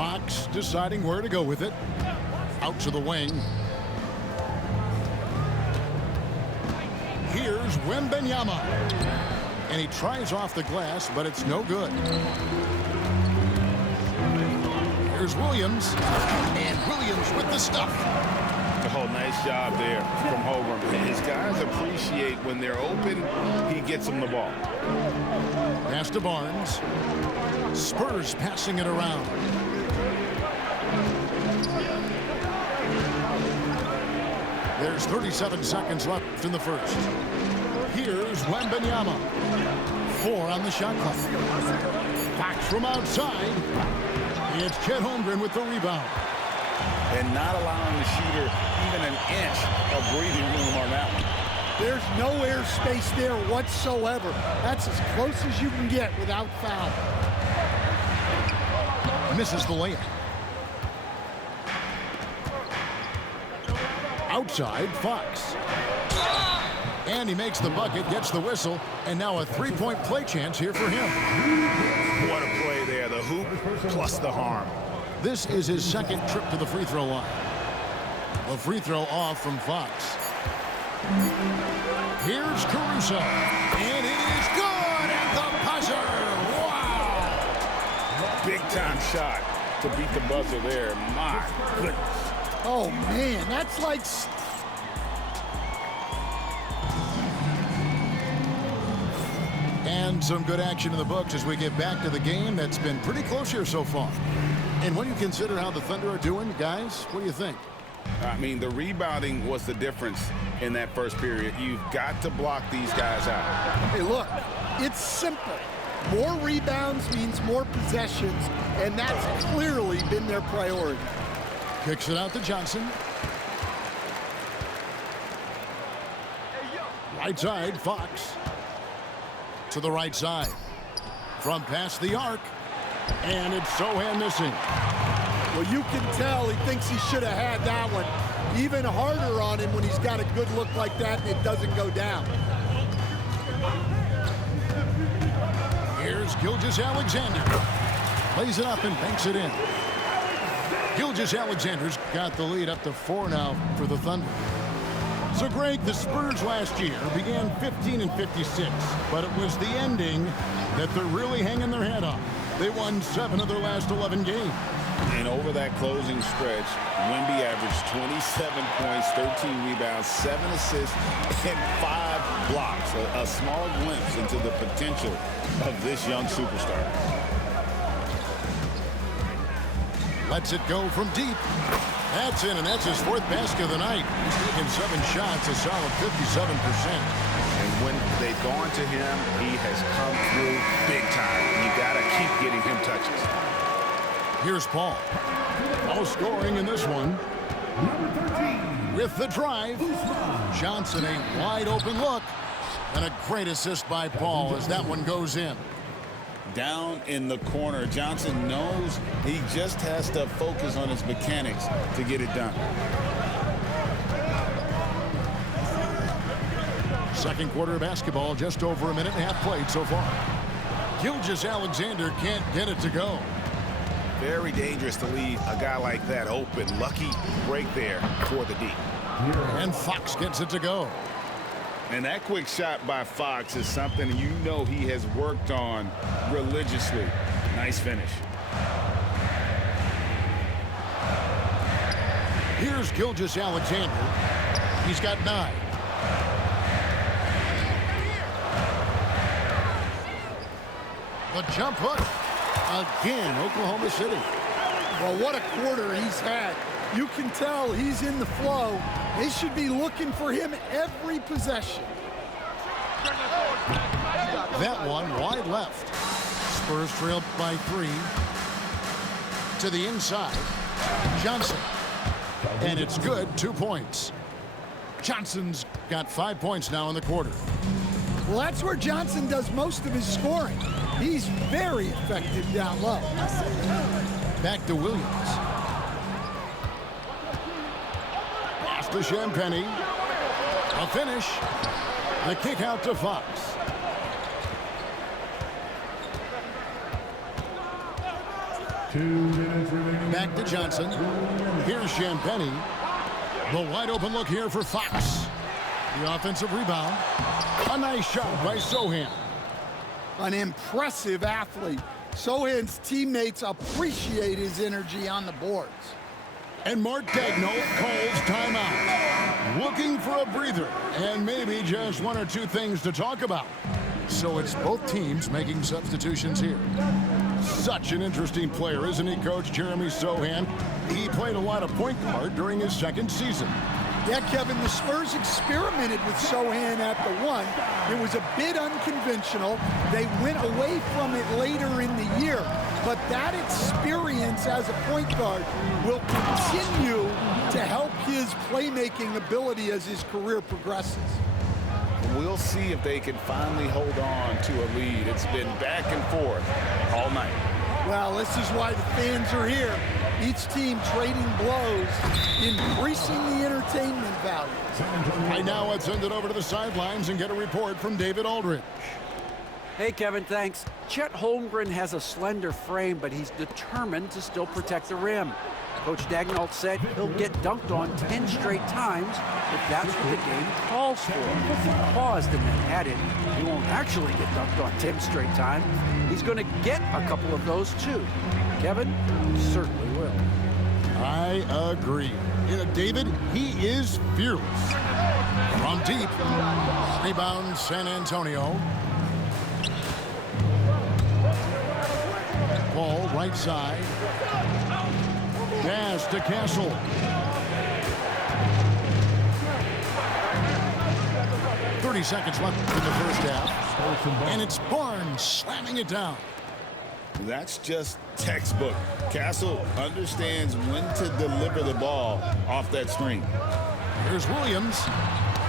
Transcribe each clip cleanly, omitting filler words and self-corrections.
Fox deciding where to go with it. Out to the wing. Here's Wembanyama. And he tries off the glass, but it's no good. Here's Williams. And Williams with the stuff. Oh, nice job there from Holmgren. His guys appreciate when they're open, he gets them the ball. Pass to Barnes. Spurs passing it around. There's 37 seconds left in the first. Here's Wembanyama. 4 on the shot clock. Fox from outside. It's Chet Holmgren with the rebound. And not allowing the shooter even an inch of breathing room on that one. There's no air space there whatsoever. That's as close as you can get without foul. Misses the layup. Outside, Fox. And he makes the bucket, gets the whistle, and now a three-point play chance here for him. What a play there. The hoop plus the harm. This is his second trip to the free throw line. A free throw off from Fox. Here's Caruso. And it is good at the buzzer. Wow! Big time shot to beat the buzzer there. My goodness. Oh, man, that's like... And some good action in the books as we get back to the game that's been pretty close here so far. And when you consider how the Thunder are doing, guys, what do you think? I mean, the rebounding was the difference in that first period. You've got to block these guys out. Hey, look, it's simple. More rebounds means more possessions, and that's clearly been their priority. Kicks it out to Johnson. Right side, Fox. To the right side. From past the arc. And it's Sohan missing. Well, you can tell he thinks he should have had that one. Even harder on him when he's got a good look like that and it doesn't go down. Here's Gilgeous-Alexander. Plays it up and banks it in. Gilgeous-Alexander's got the lead up to 4 now for the Thunder. So, Greg, the Spurs last year began 15-56, but it was the ending that they're really hanging their head on. They won 7 of their last 11 games. And over that closing stretch, Wemby averaged 27 points, 13 rebounds, 7 assists, and 5 blocks. A small glimpse into the potential of this young superstar. Lets it go from deep. That's in, and that's his 4th basket of the night. He's taken 7 shots, a solid 57%. And when they've gone to him, he has come through big time. You got to keep getting him touches. Here's Paul. No scoring in this one. With the drive. Johnson, a wide open look. And a great assist by Paul as that one goes in. Down in the corner, Johnson knows he just has to focus on his mechanics to get it done. Second quarter of basketball, just over a minute and a half played so far. Gilgeous-Alexander can't get it to go. Very dangerous to leave a guy like that open. Lucky break there for the D. And Fox gets it to go. And that quick shot by Fox is something you know he has worked on religiously. Nice finish. Here's Gilgeous-Alexander. He's got 9. The jump hook. Again, Oklahoma City. Well, what a quarter he's had. You can tell he's in the flow. They should be looking for him every possession. That one wide left. Spurs trailed by 3. To the inside. Johnson. And it's good, 2 points. Johnson's got 5 points now in the quarter. Well, that's where Johnson does most of his scoring. He's very effective down low. Back to Williams. Pass to Champagnie. A finish. The kick out to Fox. Back to Johnson. Here's Champagnie. The wide open look here for Fox. The offensive rebound. A nice shot by Sochan. An impressive athlete. Sochan's teammates appreciate his energy on the boards. And Mark Daigneault calls timeout. Looking for a breather and maybe just one or two things to talk about. So it's both teams making substitutions here. Such an interesting player, isn't he, Coach Jeremy Sochan? He played a lot of point guard during his second season. Yeah, Kevin, the Spurs experimented with Sochan at the 1. It was a bit unconventional. They went away from it later in the year. But that experience as a point guard will continue to help his playmaking ability as his career progresses. We'll see if they can finally hold on to a lead. It's been back and forth all night. Well, this is why the fans are here. Each team trading blows, increasing the entertainment value. Right now, let's send it over to the sidelines and get a report from David Aldridge. Hey, Kevin, thanks. Chet Holmgren has a slender frame, but he's determined to still protect the rim. Coach Daigneault said he'll get dunked on 10 straight times if that's what the game calls for. He paused and then added, he won't actually get dunked on 10 straight times. He's going to get a couple of those, too. Kevin certainly will. I agree. David, he is fearless. From deep, rebound San Antonio. Ball right side. Pass to Castle. "30 seconds left in the first half. And it's Barnes slamming it down. That's just textbook. Castle understands when to deliver the ball off that screen. Here's Williams.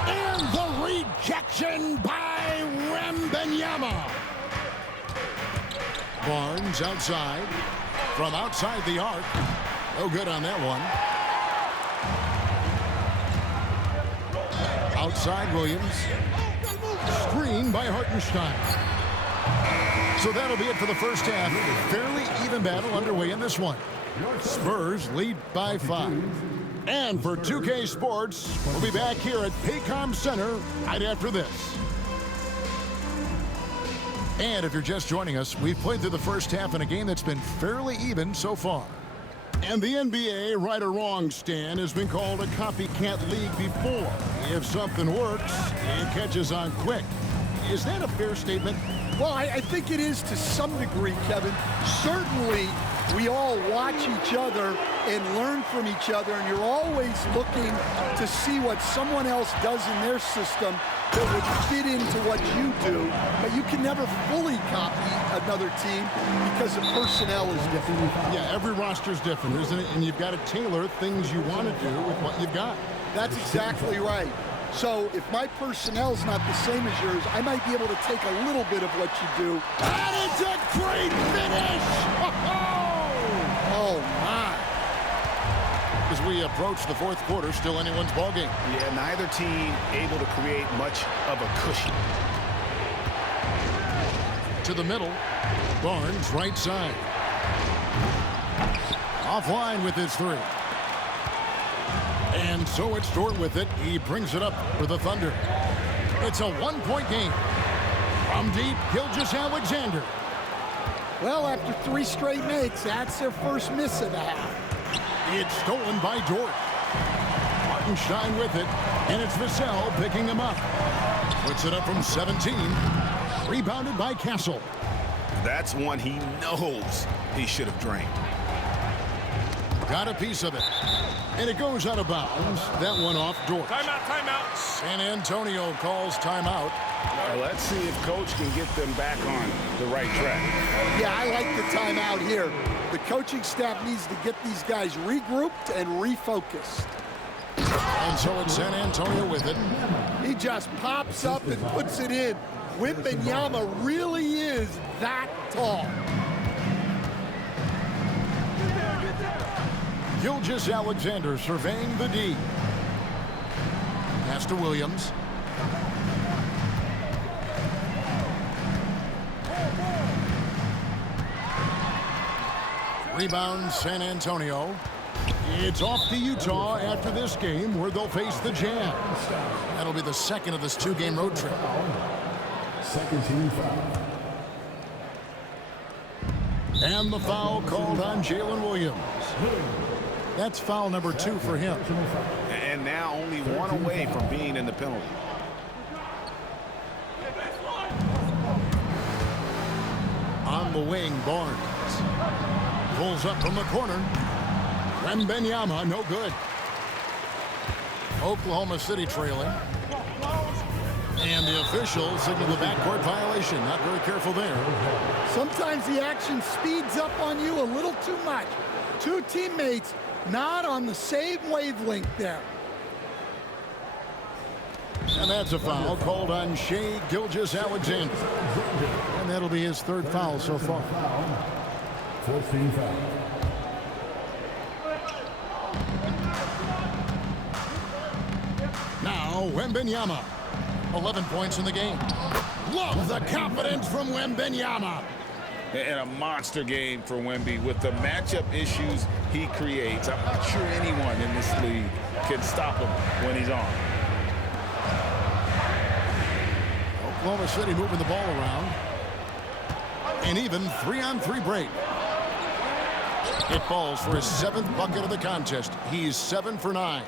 And the rejection by Wembanyama. Barnes outside. From outside the arc. No good on that one. Outside Williams. Screen by Hartenstein. So that'll be it for the first half. Fairly even battle underway in this one. Spurs lead by 5. And for 2K Sports, we'll be back here at Paycom Center right after this. And if you're just joining us, we've played through the first half in a game that's been fairly even so far. And the NBA, right or wrong, Stan, has been called a copycat league before. If something works, it catches on quick. Is that a fair statement? Well, I think it is to some degree, Kevin. Certainly, we all watch each other and learn from each other, and you're always looking to see what someone else does in their system that would fit into what you do, but you can never fully copy another team because the personnel is different. Yeah, every roster's different, isn't it? And you've got to tailor things you want to do with what you've got. That's exactly right. So if my personnel's not the same as yours, I might be able to take a little bit of what you do. And it's a great finish! Oh, my. As we approach the fourth quarter, still anyone's ballgame. Yeah, neither team able to create much of a cushion. To the middle. Barnes, right side. Offline with his 3. And so it's Dort with it. He brings it up for the Thunder. It's a one-point game. From deep, Gilgeous-Alexander. Well, after 3 straight makes, that's their first miss of the half. It's stolen by Dort. Hartenstein with it, and it's Vassell picking him up. Puts it up from 17. Rebounded by Castle. That's one he knows he should have drained. Got a piece of it. And it goes out of bounds. That one off Dort. Timeout, timeout. San Antonio calls timeout. Let's see if Coach can get them back on the right track. Yeah, I like the timeout here. The coaching staff needs to get these guys regrouped and refocused. And so it's San Antonio with it. He just pops up and puts it in. Wembanyama really is that tall. Gilgeous-Alexander surveying the D. Pass to Williams. Rebound, San Antonio. It's off to Utah after this game where they'll face the Jazz. That'll be the second of this two-game road trip. Second team foul. And the foul called on Jalen Williams. That's foul number 2 for him. And now only one away from being in the penalty. On the wing, Barnes. Pulls up from the corner. Wembanyama, no good. Oklahoma City trailing. And the officials signal the backcourt violation. Not very careful there. Sometimes the action speeds up on you a little too much. Two teammates not on the same wavelength there. And that's a foul called on Shai Gilgeous-Alexander. And that'll be his third foul so far. Fourth team foul. Now Wembanyama. 11 points in the game. Love the confidence from Wembanyama. And a monster game for Wemby with the matchup issues he creates. I'm not sure anyone in this league can stop him when he's on. Oklahoma City moving the ball around. An even 3-on-3 break. It falls for his 7th bucket of the contest. He's 7 for 9.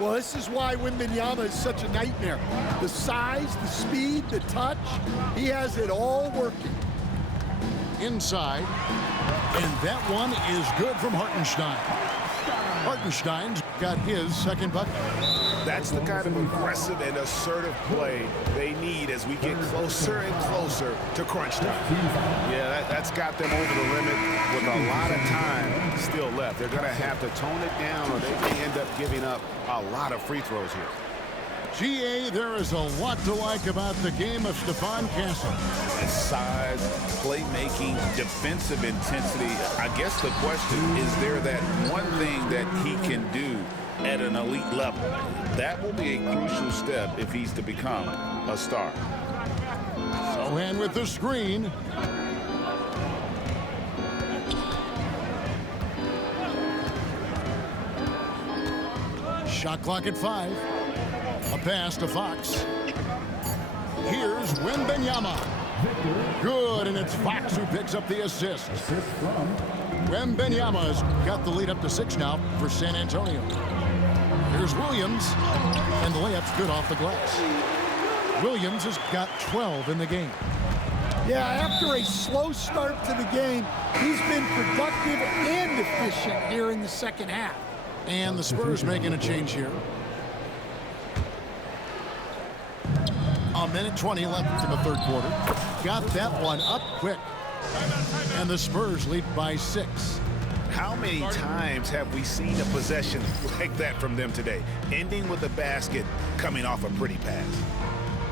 Well, this is why Wembanyama is such a nightmare. The size, the speed, the touch, he has it all working. Inside, and that one is good from Hartenstein. Hartenstein's got his second bucket. That's the kind of aggressive and assertive play they need as we get closer and closer to crunch time. Yeah, that's got them over the limit with a lot of time still left. They're going to have to tone it down or they may end up giving up a lot of free throws here. GA, there is a lot to like about the game of Stephon Castle. His size, playmaking, defensive intensity. I guess the question is there that one thing that he can do at an elite level. That will be a crucial step if he's to become a star. Sochan with the screen. Shot clock at 5. A pass to Fox. Here's Wembanyama. Good, and it's Fox who picks up the assist. Wembanyama's got the lead up to 6 now for San Antonio. Here's Williams, and the layup's good off the glass. Williams has got 12 in the game. Yeah, after a slow start to the game, he's been productive and efficient here in the second half. And the Spurs making a change here. A minute 20 left in the third quarter. Got that one up quick. And the Spurs lead by 6. How many times have we seen a possession like that from them today? Ending with a basket, coming off a pretty pass.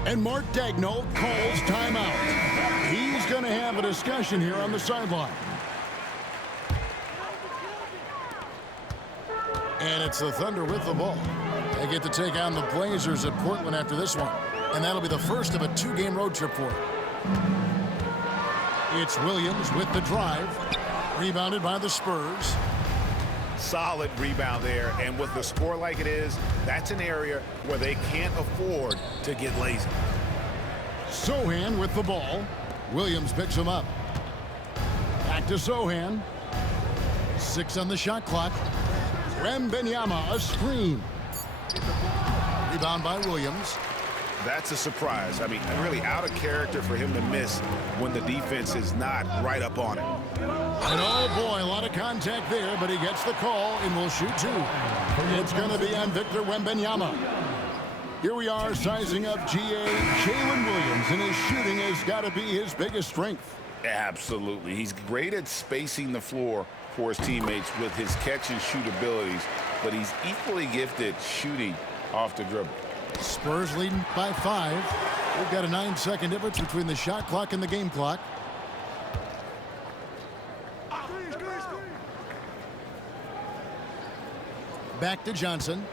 And Mark Daigneault calls timeout. He's going to have a discussion here on the sideline. And it's the Thunder with the ball. They get to take on the Blazers at Portland after this one. And that'll be the first of a 2-game road trip for them. It's Williams with the drive. Rebounded by the Spurs. Solid rebound there. And with the score like it is, that's an area where they can't afford to get lazy. Sochan with the ball. Williams picks him up. Back to Sochan. 6 on the shot clock. Wembanyama, a screen. Rebound by Williams. That's a surprise. I mean, really out of character for him to miss when the defense is not right up on him. And oh boy, a lot of contact there, but he gets the call and will shoot 2. It's going to be on Victor Wembanyama. Here we are sizing up GA Jalen Williams, and his shooting has got to be his biggest strength. Absolutely. He's great at spacing the floor for his teammates with his catch and shoot abilities, but he's equally gifted shooting off the dribble. Spurs leading by 5. We've got a 9-second difference between the shot clock and the game clock. Back to Johnson.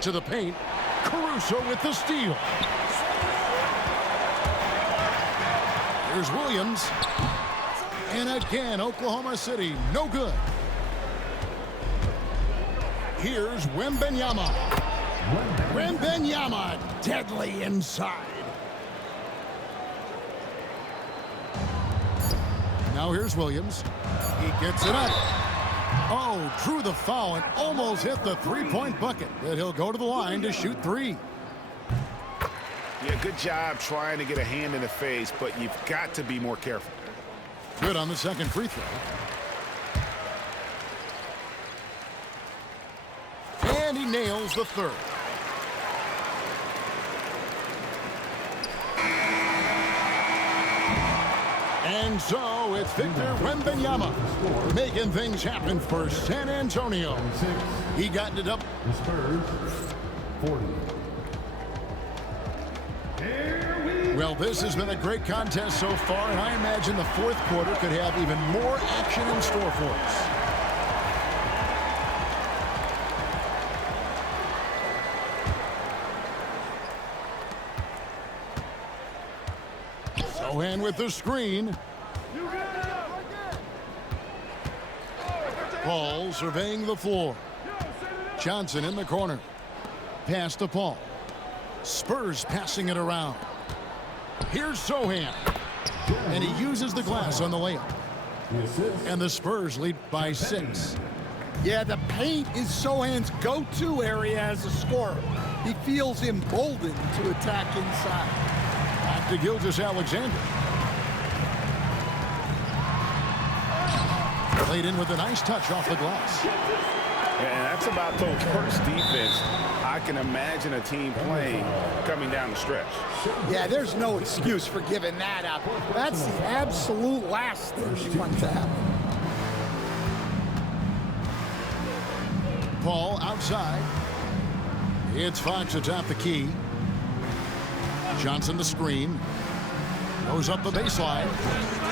To the paint. Caruso with the steal. Here's Williams. And again, Oklahoma City, no good. Here's Wembanyama. Wembanyama, deadly inside. Now here's Williams. He gets it up. Oh, drew the foul and almost hit the three-point bucket. But he'll go to the line to shoot three. Yeah, good job trying to get a hand in the face, but you've got to be more careful. Good on the second free throw. And he nails the third. And so it's Victor Wembanyama making things happen for San Antonio. He got it up. The Spurs, 40. Well, this has been a great contest so far, and I imagine the fourth quarter could have even more action in store for us. Sohan with the screen. Paul surveying the floor. Johnson in the corner. Pass to Paul. Spurs passing it around. Here's Sohan. And he uses the glass on the layup. And the Spurs lead by 6. Yeah, the paint is Sohan's go-to area as a scorer. He feels emboldened to attack inside. Back to Gilgeous-Alexander. Played in with a nice touch off the glass. And that's about the worst defense I can imagine a team playing coming down the stretch. Yeah, there's no excuse for giving that up. That's the absolute last thing you want to happen. Paul outside. It's Fox atop the key. Johnson the screen. Goes up the baseline.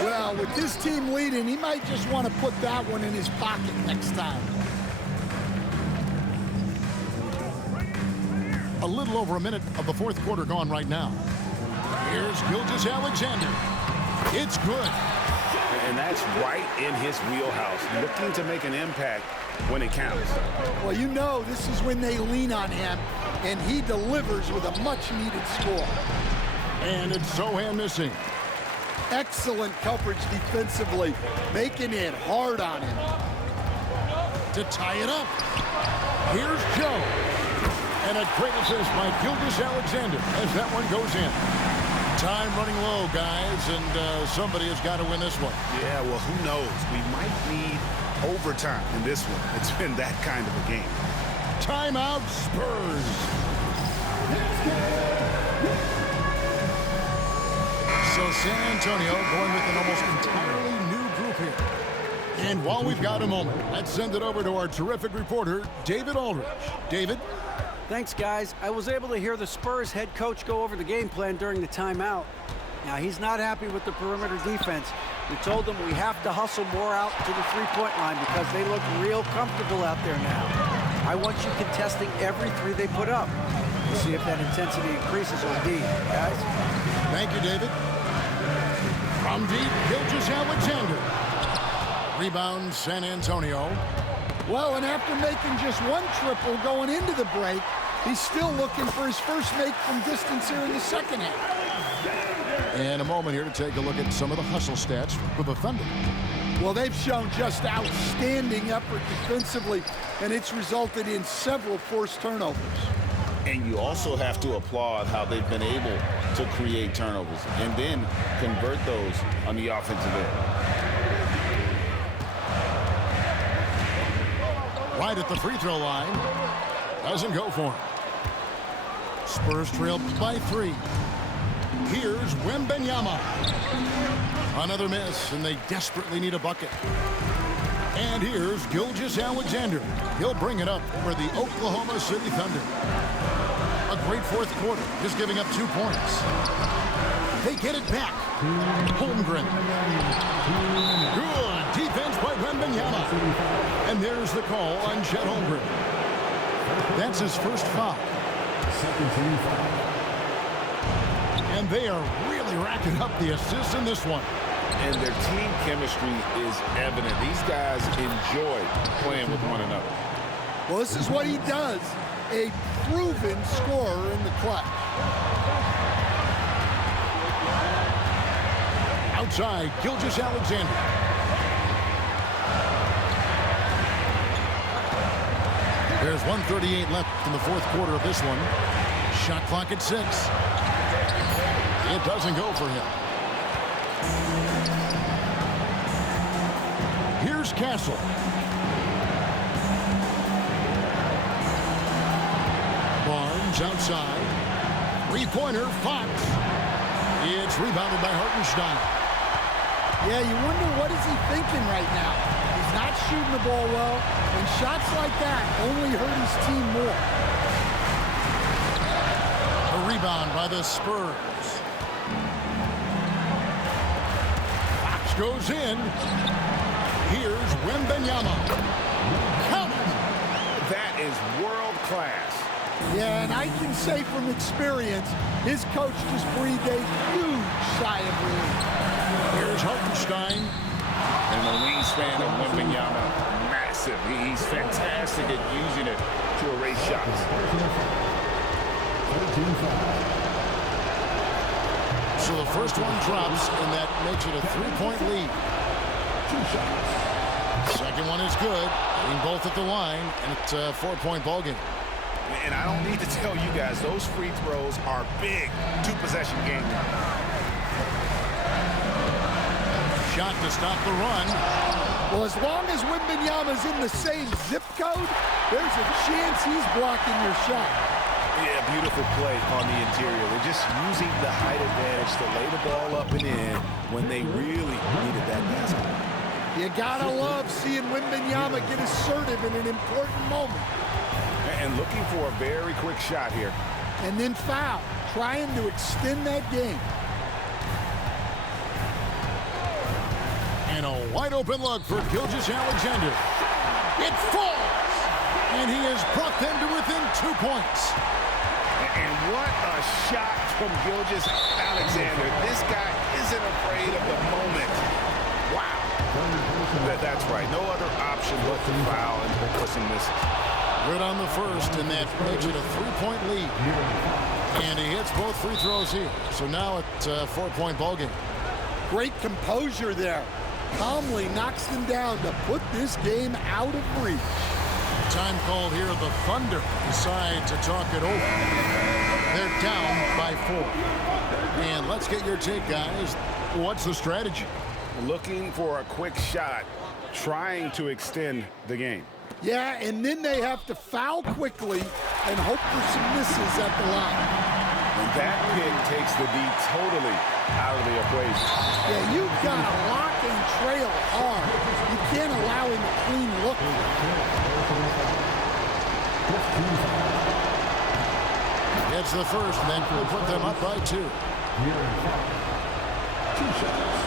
Well, with this team leading, he might just want to put that one in his pocket next time. A little over a minute of the fourth quarter gone right now. Here's Gilgeous-Alexander. It's good. And that's right in his wheelhouse, looking to make an impact when it counts. Well, you know this is when they lean on him, and he delivers with a much-needed score. And it's Sohan missing. Excellent coverage defensively, making it hard on him. To tie it up. Here's Joe. And a great assist by Gilgeous-Alexander as that one goes in. Time running low, guys, and somebody has got to win this one. Yeah, well, who knows? We might need overtime in this one. It's been that kind of a game. Timeout, Spurs. So San Antonio going with an almost entirely new group here. And while we've got a moment, let's send it over to our terrific reporter, David Aldridge. David? Thanks, guys. I was able to hear the Spurs head coach go over the game plan during the timeout. Now, he's not happy with the perimeter defense. We told them we have to hustle more out to the three-point line because they look real comfortable out there now. I want you contesting every three they put up. We'll see if that intensity increases or deep, guys. Thank you, David. From deep, Gilgeous-Alexander. Rebound, San Antonio. Well, and after making just one triple going into the break, he's still looking for his first make from distance here in the second half. And a moment here to take a look at some of the hustle stats for the Thunder. Well, they've shown just outstanding effort defensively, and it's resulted in several forced turnovers. And you also have to applaud how they've been able to create turnovers and then convert those on the offensive end. Right at the free throw line. Doesn't go for him. Spurs trail by 3. Here's Wembanyama. Another miss, and they desperately need a bucket. And here's Gilgeous-Alexander. He'll bring it up for the Oklahoma City Thunder. A great fourth quarter, just giving up 2 points. They get it back. Holmgren. Good defense by Wembanyama. And there's the call on Chet Holmgren. That's his first foul. Second team foul. And they are really racking up the assists in this one. And their team chemistry is evident. These guys enjoy playing with one another. Well, this is what he does. A proven scorer in the clutch. Outside, Gilgeous-Alexander. There's 1:38 left in the fourth quarter of this one. Shot clock at 6. It doesn't go for him. Here's Castle. Barnes outside. Three-pointer, Fox. It's rebounded by Hartenstein. Yeah, you wonder what is he thinking right now. He's not shooting the ball well, and shots like that only hurt his team more. A rebound by the Spurs. Fox goes in. Here's Wembanyama. Count it. That is world class. Yeah, and I can say from experience, his coach just breathed a huge sigh of relief. Here's Hartenstein. And the wingspan of Wembanyama, massive. He's fantastic at using it to erase shots. 13-5. So the first one drops, and that makes it a 3-point lead. 2 shots. Second one is good. Hitting both at the line, and it's a 4-point ballgame. And I don't need to tell you guys, those free throws are big. 2-possession game. Shot to stop the run. Well, as long as Wembanyama's in the same zip code, there's a chance he's blocking your shot. Yeah, beautiful play on the interior. They're just using the height advantage to lay the ball up and in when they really needed that basket. You gotta love seeing Wembanyama get assertive in an important moment. And looking for a very quick shot here. And then foul, trying to extend that game. And a wide open look for Gilgeous-Alexander. It falls! And he has brought them to within 2 points. And what a shot from Gilgeous-Alexander. This guy isn't afraid of the moment. Wow. That's right. No other option but to foul, and Wilson misses. Good on the first, and that makes it a 3-point lead. And he hits both free throws here. So now it's a 4-point ballgame. Great composure there. Calmly knocks them down to put this game out of reach. Time called here. The Thunder decide to talk it over. They're down by 4. And let's get your take, guys. What's the strategy? Looking for a quick shot, trying to extend the game. Yeah, and then they have to foul quickly and hope for some misses at the line. And that pick takes the D totally out of the equation. Yeah, you've got to lock and trail hard. You can't allow him a clean look. It's the first, and then will put them up by 2. 2 shots.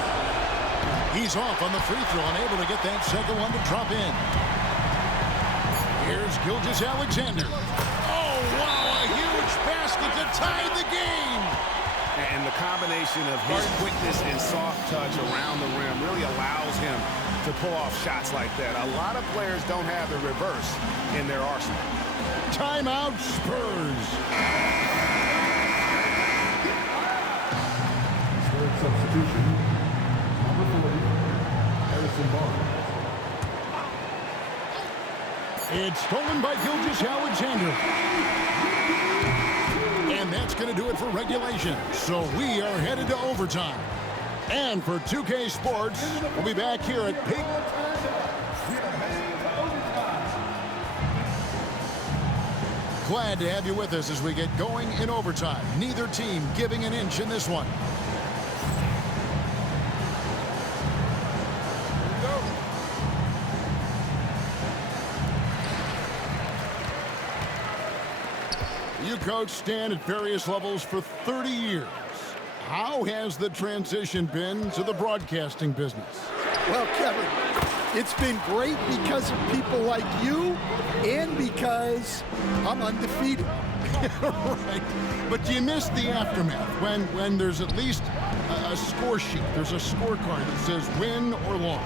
He's off on the free throw, unable to get that second one to drop in. Here's Gilgeous-Alexander. Oh, wow, a huge basket to tie the game. And the combination of his quickness and soft touch around the rim really allows him to pull off shots like that. A lot of players don't have the reverse in their arsenal. Timeout, Spurs. Third substitution. Number 40, Harrison Barnes. It's stolen by Gilgeous-Alexander. And that's going to do it for regulation. So we are headed to overtime. And for 2K Sports, we'll be back here at Pig. Glad to have you with us as we get going in overtime. Neither team giving an inch in this one. You coached Stan at various levels for 30 years. How has the transition been to the broadcasting business? Well, Kevin, it's been great because of people like you and because I'm undefeated. Right. But you miss the aftermath when there's at least a score sheet. There's a scorecard that says win or loss.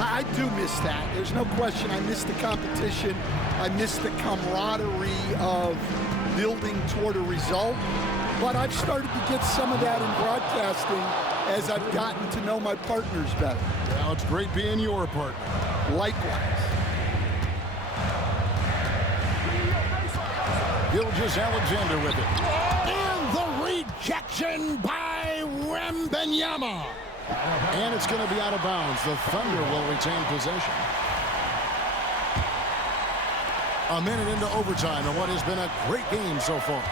I do miss that. There's no question. I miss the competition. I miss the camaraderie of building toward a result. But I've started to get some of that in broadcasting as I've gotten to know my partners better. Well, it's great being your partner. Likewise. Gilgeous-Alexander with it. And the rejection by Wembanyama. And it's going to be out of bounds. The Thunder will retain possession. A minute into overtime in what has been a great game so far.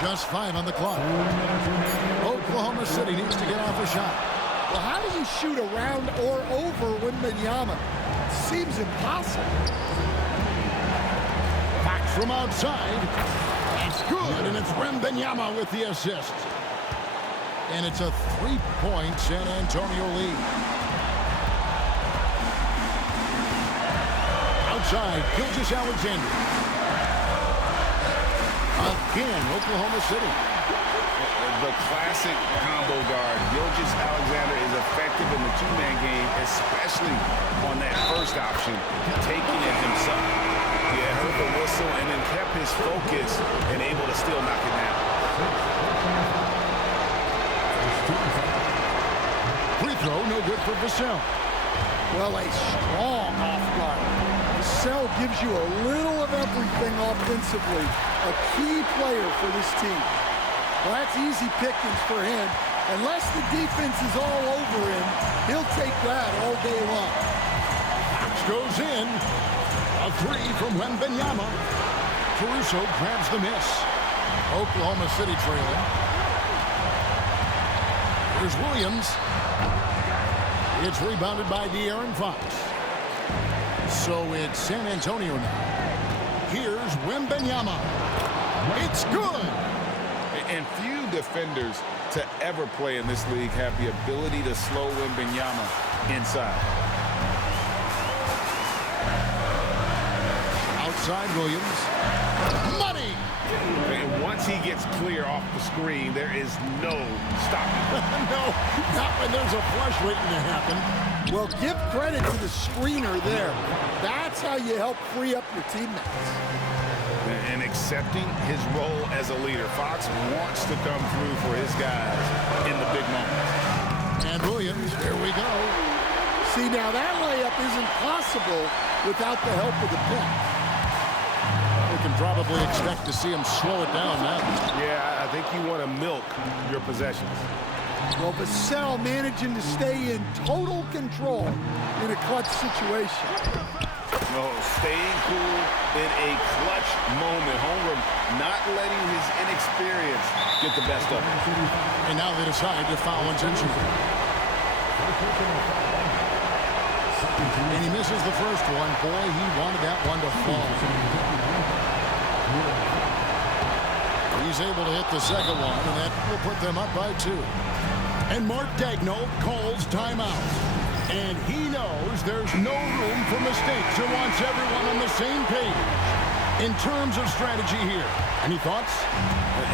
Just 5 on the clock. Oklahoma City needs to get off a shot. Well, how do you shoot around or over Wembanyama? Seems impossible. Back from outside. It's good, and it's Wembanyama with the assist. And it's a 3-point San Antonio lead. Outside, Gilgeous-Alexander. Again, Oklahoma City. The classic combo guard. Gilgeous-Alexander is effective in the two-man game, especially on that first option, taking it himself. He had heard the whistle and then kept his focus and able to still knock it down. Free throw, no good for Vassell. Well, a strong off guard. Vassell gives you a little of everything offensively. A key player for this team. Well, that's easy pickings for him. Unless the defense is all over him, he'll take that all day long. Goes in. A 3 from Wembanyama. Caruso grabs the miss. Oklahoma City trailing. Here's Williams. It's rebounded by De'Aaron Fox. So it's San Antonio now. Here's Wembanyama. It's good. And few defenders to ever play in this league have the ability to slow Wembanyama inside. Outside Williams. Money! And once he gets clear off the screen, there is no stopping. No, not when there's a flush waiting to happen. Well, give credit to the screener there. That's how you help free up your teammates. And accepting his role as a leader. Fox wants to come through for his guys in the big moments. And Williams, here we go. See, now that layup isn't possible without the help of the pick. We can probably expect to see him slow it down now. Yeah, I think you want to milk your possessions. Well, Vassell managing to stay in total control in a clutch situation. No, staying cool in a clutch moment. Holmgren not letting his inexperience get the best of him. And now they decide to foul intentionally. And he misses the first one. Boy, he wanted that one to fall. He's able to hit the second one, and that will put them up by 2. And Mark Daigneault calls timeout. And he knows there's no room for mistakes and wants everyone on the same page in terms of strategy here. Any thoughts?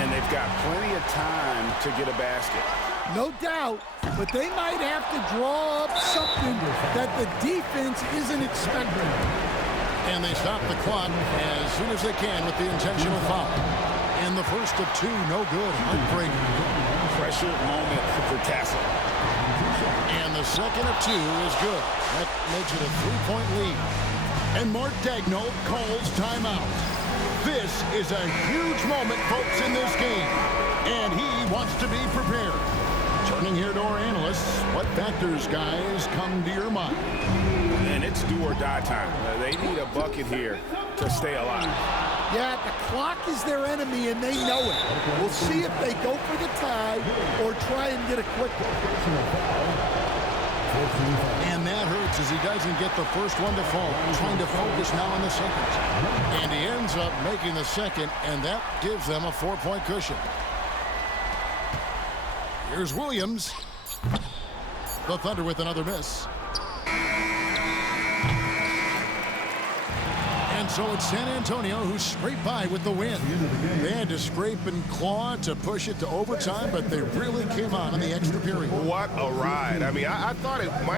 And they've got plenty of time to get a basket. No doubt, but they might have to draw up something that the defense isn't expecting. And they stop the clock as soon as they can with the intentional foul. And the first of 2, no good. Heartbreaking. Pressure moment for Castle. And the second of 2 is good. That makes it a 3-point lead. And Mark Daigneault calls timeout. This is a huge moment, folks, in this game. And he wants to be prepared. Turning here to our analysts, what factors, guys, come to your mind? And it's do or die time. They need a bucket here to stay alive. Yeah, the clock is their enemy, and they know it. We'll see if they go for the tie or try and get a quick one. And that hurts as he doesn't get the first one to fall. Trying to focus now on the second. And he ends up making the second, and that gives them a 4-point cushion. Here's Williams. The Thunder with another miss. And And so it's San Antonio who scraped by with the win. They had to scrape and claw to push it to overtime, but they really came on in the extra period. What a ride. I mean, I thought it might